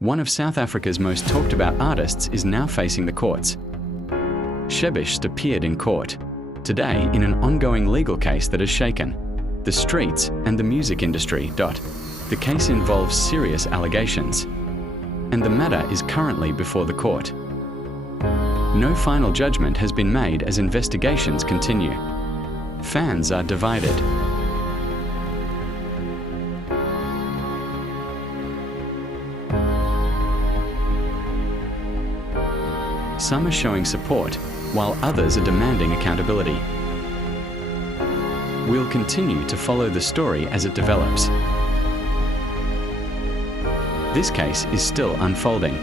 One of South Africa's most talked about artists is now facing the courts. Shebish appeared in court today in an ongoing legal case that has shaken the streets and the music industry. The case involves serious allegations, and the matter is currently before the court. No final judgment has been made as investigations continue. Fans are divided. Some are showing support, while others are demanding accountability. We'll continue to follow the story as it develops. This case is still unfolding.